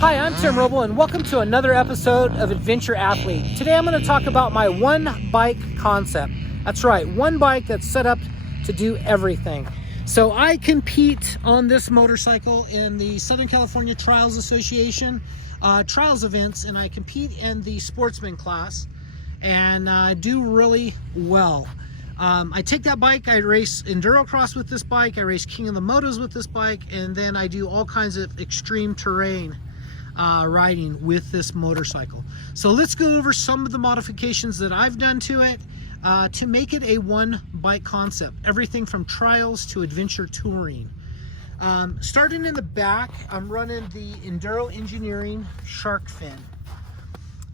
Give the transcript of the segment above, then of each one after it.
Hi, I'm Tim Roble, and welcome to another episode of Adventure Athlete. Today I'm going to talk about my one bike concept. That's right, one bike that's set up to do everything. So I compete on this motorcycle in the Southern California Trials Association trials events, and I compete in the sportsman class and do really well. I take that bike, I race enduro cross with this bike, I race King of the Motos with this bike, and then I do all kinds of extreme terrain riding with this motorcycle. So let's go over some of the modifications that I've done to it to make it a one bike concept. Everything from trials to adventure touring. Starting in the back, I'm running the Enduro Engineering shark fin.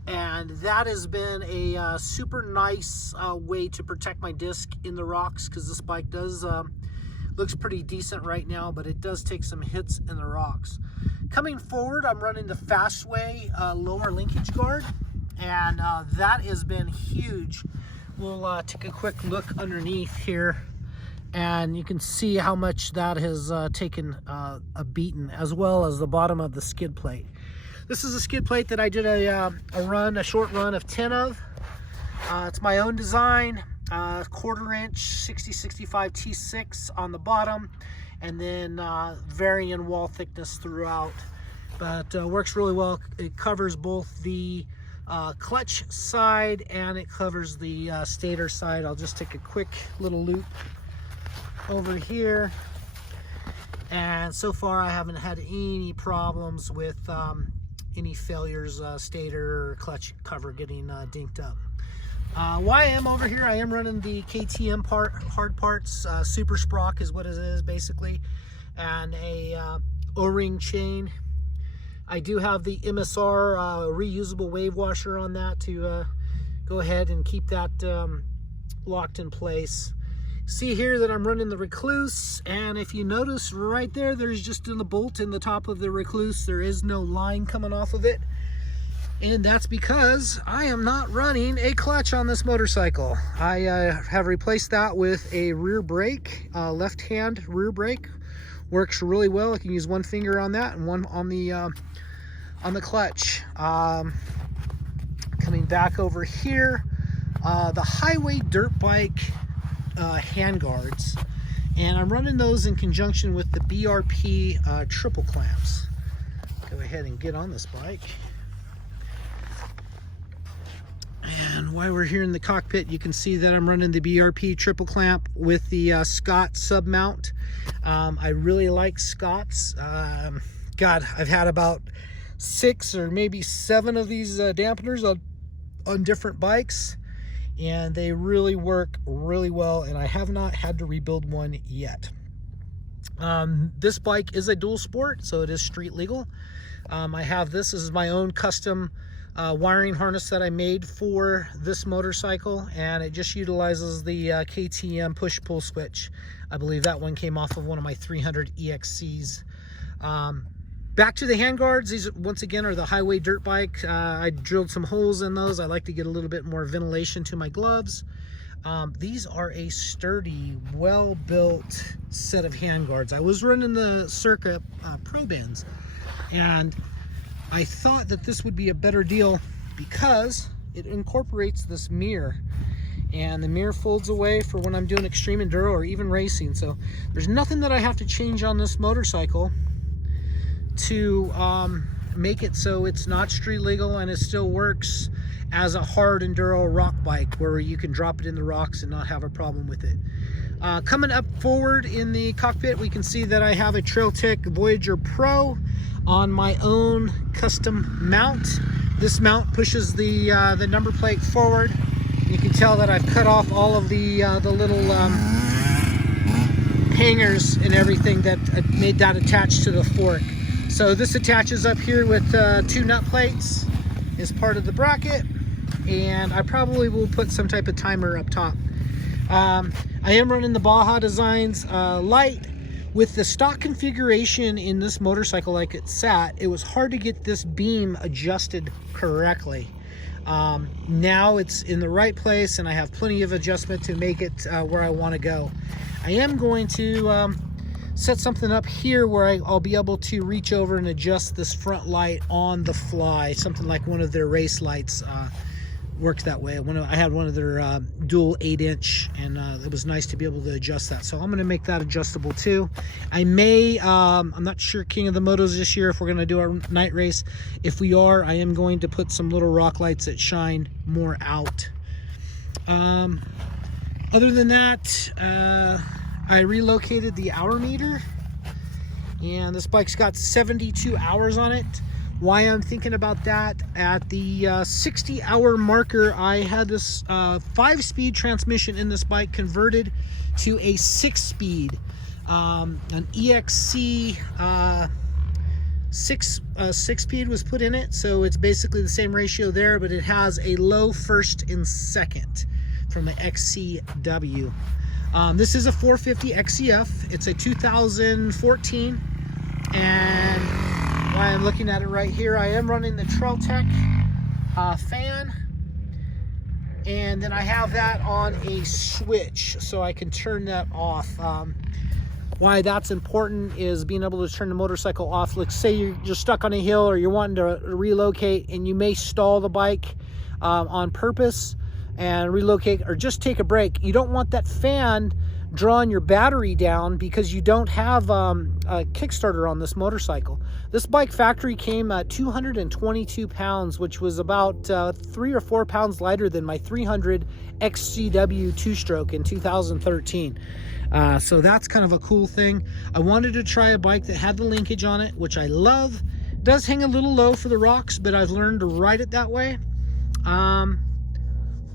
And that has been a super nice way to protect my disc in the rocks, because this bike does looks pretty decent right now, but it does take some hits in the rocks. Coming forward, I'm running the Fastway lower linkage guard, and that has been huge. We'll take a quick look underneath here, and you can see how much that has taken a beating, as well as the bottom of the skid plate. This is a skid plate that I did a short run of 10 of. It's my own design, 1/4 inch 60-65 T6 on the bottom, and then varying wall thickness throughout. But works really well. It covers both the clutch side and it covers the stator side. I'll just take a quick little loop over here. And so far I haven't had any problems with any failures, stator or clutch cover getting dinked up. Why I am over here, I am running the KTM hard parts. Super Sprock is what it is basically, and a O-ring chain. I do have the MSR reusable wave washer on that to go ahead and keep that locked in place. See here that I'm running the Recluse, and if you notice right there, there's just a bolt in the top of the Recluse. There is no line coming off of it, and that's because I am not running a clutch on this motorcycle. I have replaced that with a rear brake, left hand rear brake. Works really well. I can use one finger on that and one on the clutch. Coming back over here, the highway dirt bike handguards, and I'm running those in conjunction with the BRP triple clamps. Go ahead and get on this bike. And while we're here in the cockpit, you can see that I'm running the BRP triple clamp with the Scott sub mount. I really like Scott's. God, I've had about 6 or maybe 7 of these dampeners on different bikes, and they really work really well, and I have not had to rebuild one yet. This bike is a dual sport, so it is street legal. I have this is my own custom wiring harness that I made for this motorcycle, and it just utilizes the KTM push-pull switch. I believe that one came off of one of my 300 EXCs. Back to the handguards. These once again are the highway dirt bike. I drilled some holes in those. I like to get a little bit more ventilation to my gloves. These are a sturdy, well-built set of handguards. I was running the Circa Pro Bands, and I thought that this would be a better deal because it incorporates this mirror, and the mirror folds away for when I'm doing extreme enduro or even racing. So there's nothing that I have to change on this motorcycle to make it so it's not street legal, and it still works as a hard enduro rock bike where you can drop it in the rocks and not have a problem with it. Coming up forward in the cockpit, we can see that I have a Trailtech Voyager Pro on my own custom mount. This mount pushes the number plate forward. You can tell that I've cut off all of the little hangers and everything that made that attach to the fork. So this attaches up here with 2 nut plates as part of the bracket, and I probably will put some type of timer up top. I am running the Baja Designs light. With the stock configuration in this motorcycle like it sat, it was hard to get this beam adjusted correctly. Now it's in the right place, and I have plenty of adjustment to make it where I want to go. I am going to set something up here where I'll be able to reach over and adjust this front light on the fly. Something like one of their race lights works that way. I had one of their dual 8-inch, and it was nice to be able to adjust that. So I'm going to make that adjustable too. I may, I'm not sure King of the Motos this year if we're going to do our night race. If we are, I am going to put some little rock lights that shine more out. Other than that, I relocated the hour meter, and this bike's got 72 hours on it. Why I'm thinking about that, at the 60-hour marker, I had this 5-speed transmission in this bike converted to a 6-speed, an EXC 6-speed was put in it, so it's basically the same ratio there, but it has a low first and second from the XCW. This is a 450 XCF. It's a 2014, and while I'm looking at it right here, I am running the Trail Tech fan, and then I have that on a switch so I can turn that off. Why that's important is being able to turn the motorcycle off. Like, say you're stuck on a hill or you're wanting to relocate, and you may stall the bike on purpose and relocate, or just take a break. You don't want that fan drawing your battery down because you don't have a Kickstarter on this motorcycle. This bike factory came at 222 pounds, which was about 3 or 4 pounds lighter than my 300 XCW 2-stroke in 2013. So that's kind of a cool thing. I wanted to try a bike that had the linkage on it, which I love. It does hang a little low for the rocks, but I've learned to ride it that way. Of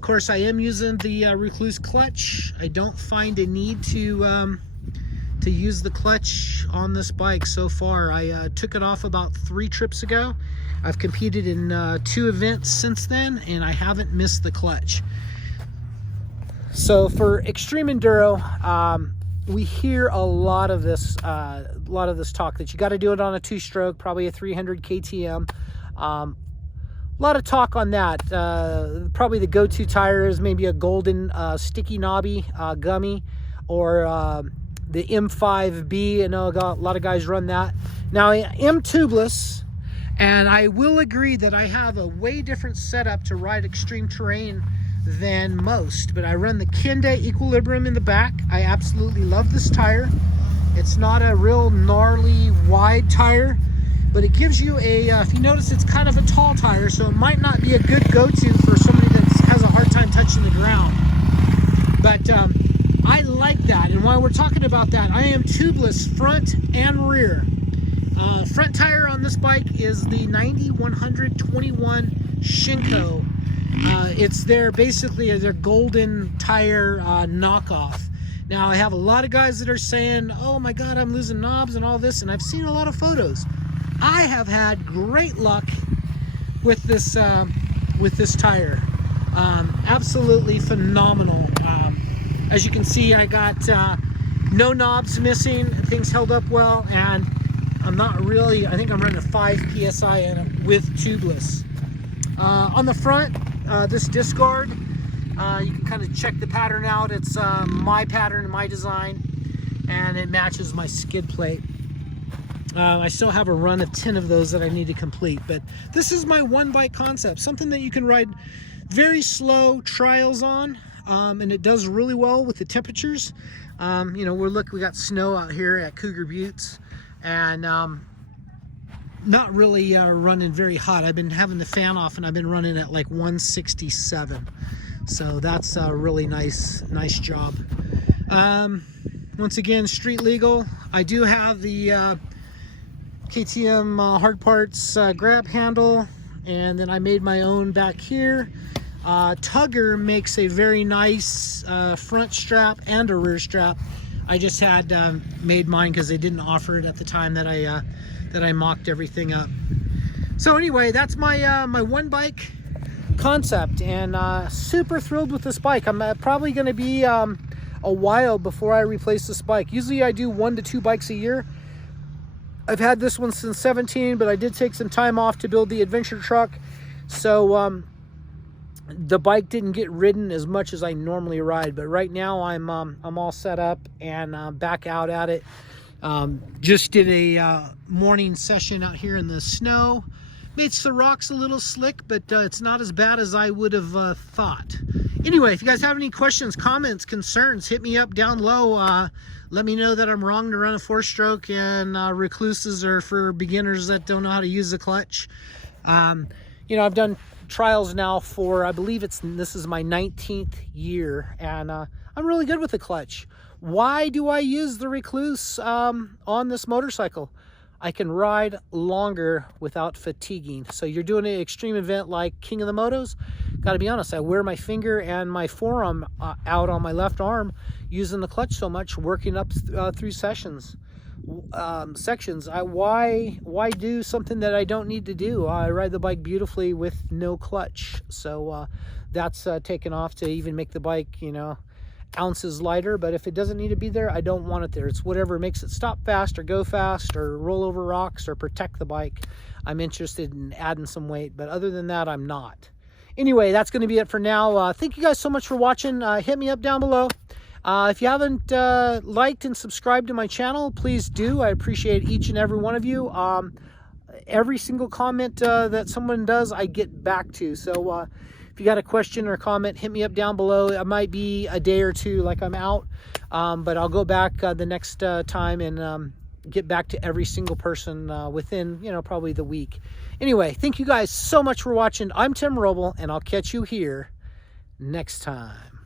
course, I am using the Recluse clutch. I don't find a need to use the clutch on this bike so far. I took it off about 3 trips ago. I've competed in 2 events since then, and I haven't missed the clutch. So for extreme enduro, we hear a lot of this talk that you got to do it on a 2-stroke, probably a 300 KTM. A lot of talk on that. Probably the go-to tire is maybe a Golden sticky knobby gummy, or the M5B. I know a lot of guys run that. Now, I am tubeless, and I will agree that I have a way different setup to ride extreme terrain than most, but I run the Kenda Equilibrium in the back. I absolutely love this tire. It's not a real gnarly wide tire, but it gives you a, if you notice, it's kind of a tall tire, so it might not be a good go-to for somebody that has a hard time touching the ground. But I like that, and while we're talking about that, I am tubeless front and rear. Front tire on this bike is the 90-121 Shinko. It's basically their Golden tire knockoff. Now, I have a lot of guys that are saying, oh my God, I'm losing knobs and all this, and I've seen a lot of photos. I have had great luck with this tire. Absolutely phenomenal. As you can see, I got no knobs missing. Things held up well, and I'm not really, I think I'm running a 5 PSI in it with tubeless. On the front, this disc guard, you can kind of check the pattern out. It's my pattern, my design, and it matches my skid plate. I still have a run of 10 of those that I need to complete, but this is my one bike concept, something that you can ride very slow trials on, and it does really well with the temperatures. You know, we got snow out here at Cougar Buttes, and not really running very hot. I've been having the fan off, and I've been running at like 167, so that's a really nice job. Once again, street legal. I do have the KTM hard parts grab handle, and then I made my own back here. Tugger makes a very nice front strap and a rear strap. I just had made mine because they didn't offer it at the time that I mocked everything up. So anyway, that's my my one bike concept, and super thrilled with this bike. I'm probably going to be a while before I replace this bike. Usually I do 1 to 2 bikes a year. I've had this one since 17, but I did take some time off to build the adventure truck, so the bike didn't get ridden as much as I normally ride. But right now I'm all set up and back out at it. Just did a morning session out here in the snow. Makes the rocks a little slick, but it's not as bad as I would have thought. Anyway, if you guys have any questions, comments, concerns, hit me up down low. Let me know that I'm wrong to run a 4-stroke and recluses are for beginners that don't know how to use the clutch. You know, I've done trials now for, I believe this is my 19th year, and I'm really good with the clutch. Why do I use the recluse on this motorcycle? I can ride longer without fatiguing. So you're doing an extreme event like King of the Motos, got to be honest, I wear my finger and my forearm out on my left arm using the clutch so much, working up through sections. Why do something that I don't need to do? I ride the bike beautifully with no clutch. So that's taken off to even make the bike, you know, ounces lighter. But if it doesn't need to be there, I don't want it there. It's whatever makes it stop fast or go fast or roll over rocks or protect the bike. I'm interested in adding some weight, but other than that, I'm not. Anyway, that's going to be it for now. Thank you guys so much for watching. Hit me up down below. If you haven't liked and subscribed to my channel, please do. I appreciate each and every one of you. Every single comment that someone does, I get back to. So if you got a question or comment, hit me up down below. It might be a day or two like I'm out, but I'll go back the next time and get back to every single person within, you know, probably the week. Anyway, thank you guys so much for watching. I'm Tim Roble, and I'll catch you here next time.